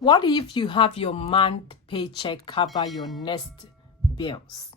What if you have your month paycheck cover your next bills?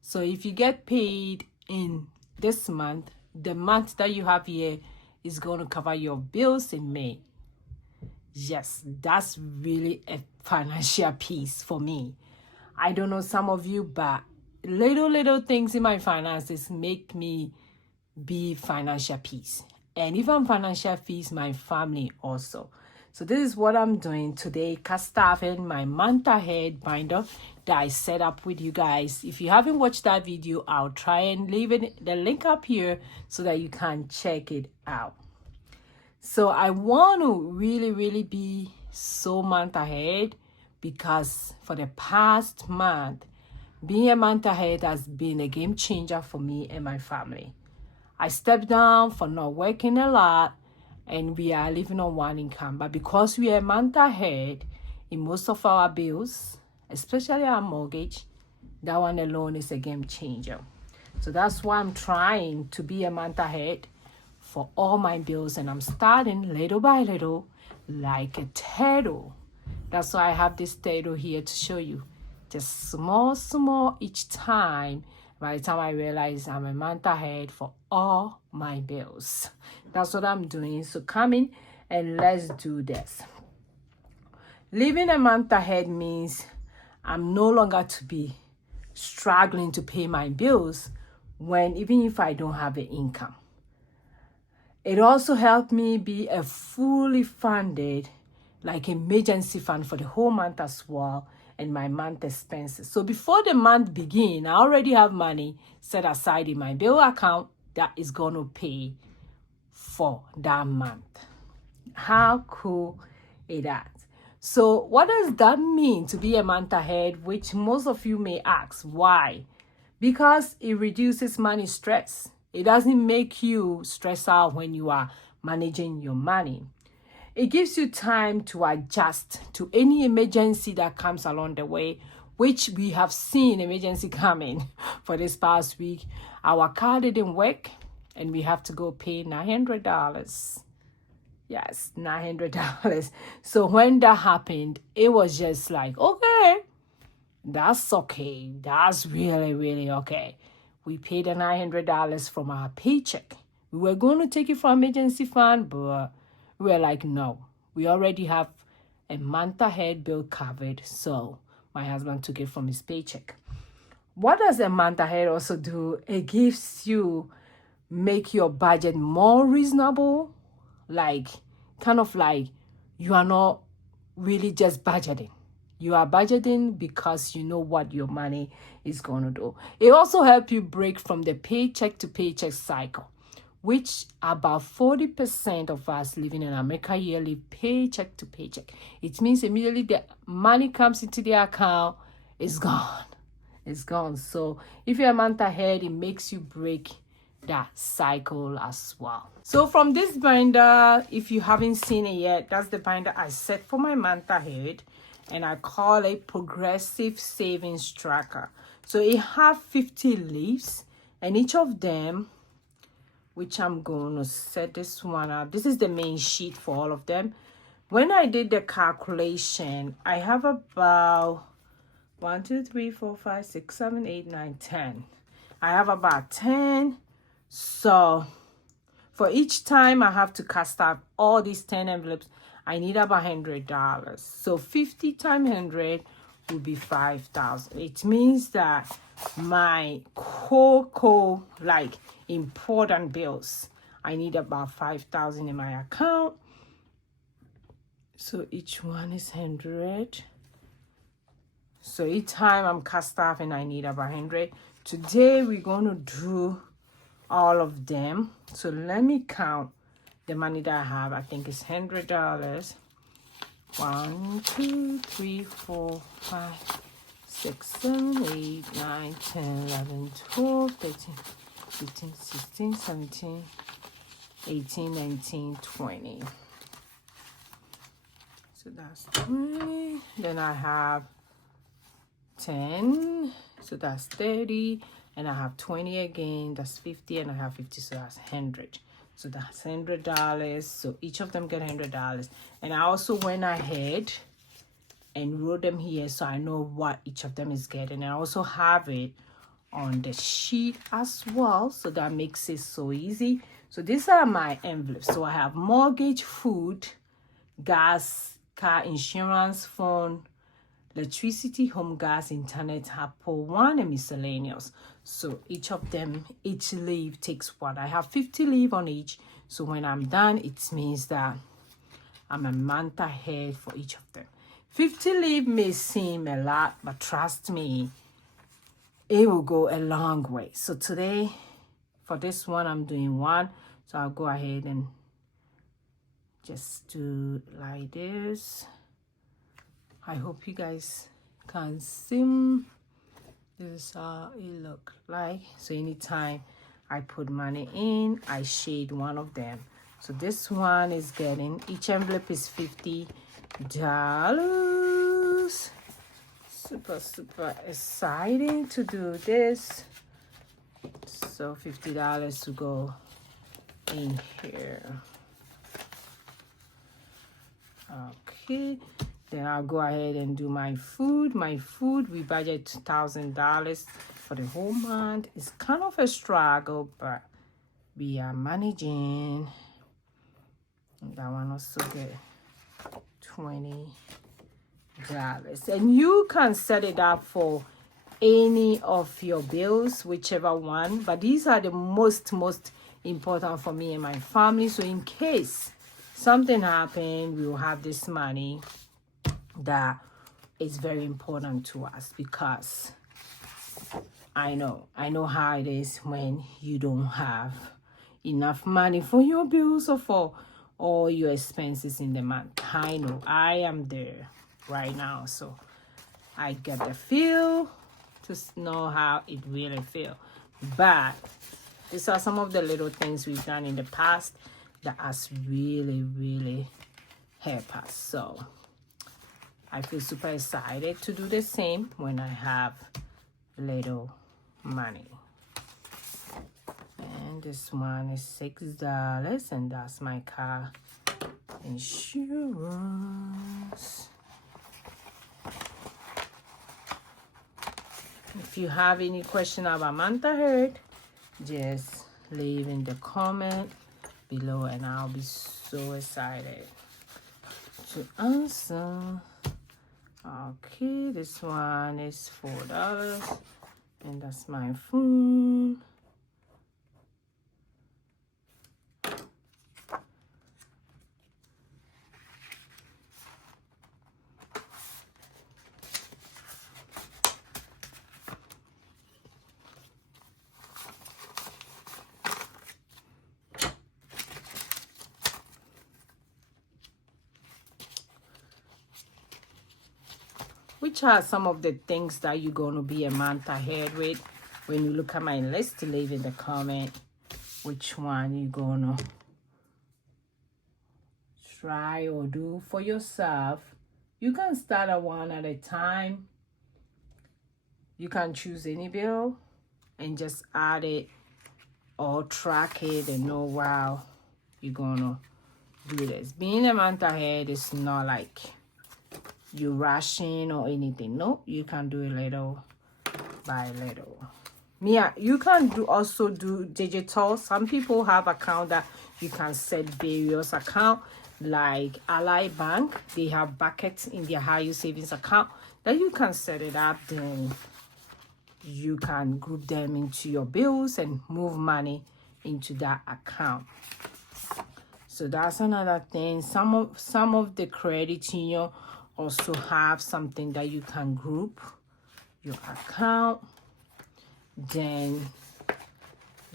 So if you get paid in this month, the month that you have here is going to cover your bills in May. Yes, that's really a financial piece for me. I don't know some of you, but little things in my finances make me be financial peace. And if I'm financial peace, my family also. So this is what I'm doing today, casting my month ahead binder that I set up with you guys. If you haven't watched that video, I'll try and leave the link up here so that you can check it out. So I want to really be so month ahead, because for the past month, being a month ahead has been a game changer for me and my family. I stepped down for not working a lot, and we are living on one income. But because we are a month ahead in most of our bills, especially our mortgage, that one alone is a game changer. So that's why I'm trying to be a month ahead for all my bills, and I'm starting little by little like a turtle. That's why I have this turtle here to show you. Just small each time. By the time I realize I'm a month ahead for all my bills. That's what I'm doing. So come in and let's do this. Living a month ahead means I'm no longer to be struggling to pay my bills even if I don't have an income. It also helped me be a fully funded, like emergency fund for the whole month as well, and my month expenses. So before the month begins, I already have money set aside in my bill account that is going to pay for that month. How cool is that? So what does that mean to be a month ahead, which most of you may ask? Why? Because it reduces money stress. It doesn't make you stress out when you are managing your money. It gives you time to adjust to any emergency that comes along the way, which we have seen emergency coming for this past week. Our car didn't work and we have to go pay $900. Yes, $900. So when that happened, it was just like, okay, that's okay. That's really okay. We paid the $900 from our paycheck. We were going to take it from emergency fund, but we were like, no, we already have a month ahead bill covered. So my husband took it from his paycheck. What does a month ahead also do? It gives you, make your budget more reasonable. Like, kind of like you are not really just budgeting. You are budgeting because you know what your money is going to do. It also helps you break from the paycheck to paycheck cycle, which about 40% of us living in America here live paycheck to paycheck. It means immediately the money comes into the account, it's gone. It's gone. So if you're a month ahead, it makes you break that cycle as well. So from this binder, if you haven't seen it yet, that's the binder I set for my month ahead, and I call it Progressive Savings Tracker. So it has 50 leaves, and each of them, which I'm going to set this one up. This is the main sheet for all of them. When I did the calculation, I have about 1, 2, 3, 4, 5, 6, 7, 8, 9, 10. I have about 10. So for each time I have to cast out all these 10 envelopes, I need about $100. So 50 times 100 will be 5,000. It means that my like important bills, I need about 5,000 in my account. So each one is 100. So each time I'm cast off and I need about 100. Today we're going to do all of them. So let me count the money that I have. I think it's $100. 1, 2, 3, 4, 5, 6, 7, 8, 9, 10, 11, 12, 13, 15, 16, 17, 18, 19, 20. So that's 20. Then I have 10. So that's 30. And I have 20 again. That's 50. And I have 50. So that's 100. So that's $100. So each of them get $100. And I also went ahead and wrote them here so I know what each of them is getting. And I also have it on the sheet as well, so that makes it so easy. So these are my envelopes. So I have mortgage, food, gas, car insurance, phone, electricity, home gas, internet, Apple One, and miscellaneous. So each of them, each leaf takes what? I have 50 leaf on each. So when I'm done, it means that I'm a month ahead for each of them. 50 leaf may seem a lot, but trust me, it will go a long way. So today, for this one, I'm doing one. So I'll go ahead and just do like this. I hope you guys can see. This is how it look like. So anytime I put money in, I shade one of them. So this one is getting, each envelope is $50. Super exciting to do this. So $50 to go in here. Okay, then I'll go ahead and do my food. My food, we budget $2,000 for the whole month. It's kind of a struggle, but we are managing. And that one also get $20. And you can set it up for any of your bills, whichever one, but these are the most important for me and my family. So in case something happened, we will have this money that is very important to us, because I know how it is when you don't have enough money for your bills or for all your expenses in the month. I know I am there right now, so I get the feel to know how it really feels. But these are some of the little things we've done in the past that has really helped us. So I feel super excited to do the same when I have little money. And this one is $6, and that's my car insurance. If you have any question about month ahead, just leave in the comment below, and I'll be so excited to answer. Okay, this one is $4, and that's my phone. Which are some of the things that you're going to be a month ahead with? When you look at my list, leave in the comment which one you're going to try or do for yourself. You can start at one at a time. You can choose any bill and just add it or track it and know, wow, you're going to do this. Being a month ahead is not like you rushing or anything. No, you can do it little by little. Yeah, you can also do digital. Some people have account that you can set various account, like Ally Bank. They have buckets in their high yield savings account that you can set it up. Then you can group them into your bills and move money into that account. So that's another thing. Some of the credit union also have something that you can group your account. Then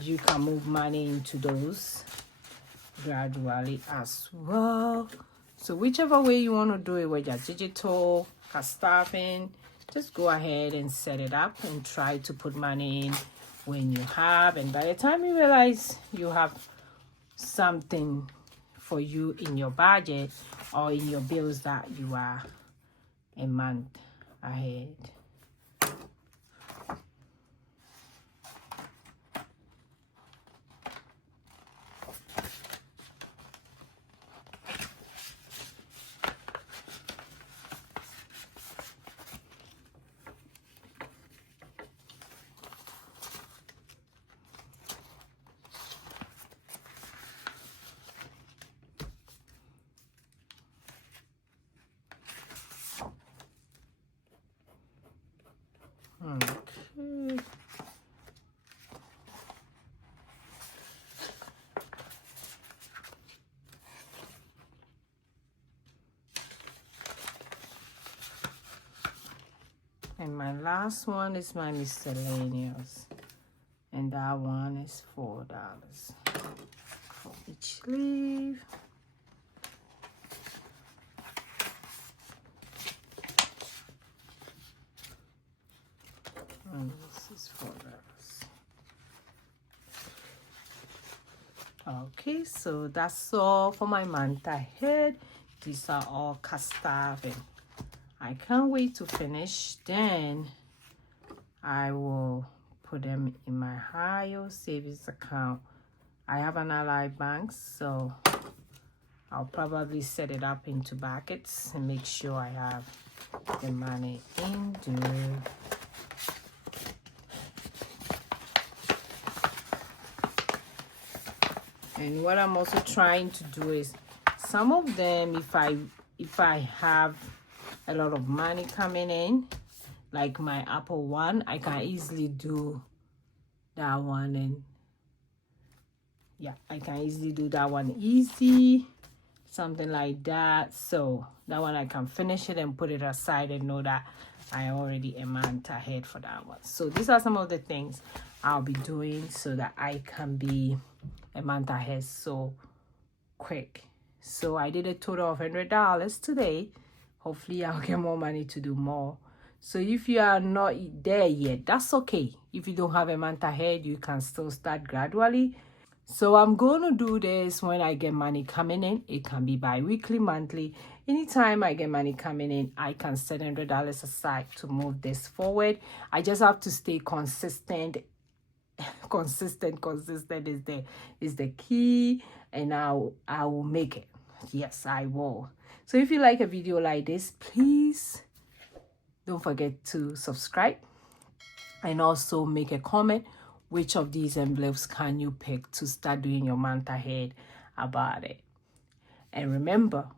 you can move money into those gradually as well. So whichever way you want to do it, whether digital, cash staffing, just go ahead and set it up and try to put money in when you have. And by the time you realize you have something for you in your budget or in your bills, that you are a month ahead. And my last one is my miscellaneous. And that one is $4 for each leaf. And this is $4. Okay, so that's all for my month ahead. These are all cast off, and I can't wait to finish. Then I will put them in my high-yield savings account. I have an Ally Bank, so I'll probably set it up into buckets and make sure I have the money in there. And what I'm also trying to do is some of them, if I have a lot of money coming in, like my Apple one, I can easily do that one. And yeah, I can easily do that one easy, something like that. So that one I can finish it and put it aside and know that I already a month ahead for that one. So these are some of the things I'll be doing so that I can be a month ahead so quick. So I did a total of $100 today. Hopefully I'll get more money to do more. So if you are not there yet, that's okay. If you don't have a month ahead, you can still start gradually. So I'm going to do this when I get money coming in. It can be bi-weekly, monthly. Anytime I get money coming in, I can set $100 aside to move this forward. I just have to stay consistent. Consistent is the key, and I will make it. Yes, I will. So if you like a video like this, please don't forget to subscribe and also make a comment. Which of these envelopes can you pick to start doing your month ahead about it? And remember,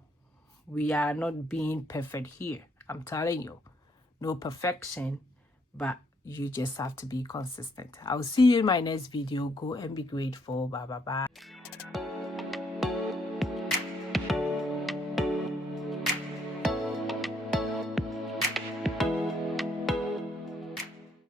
we are not being perfect here. I'm telling you, no perfection, but you just have to be consistent. I'll see you in my next video. Go and be grateful. Bye, bye, bye.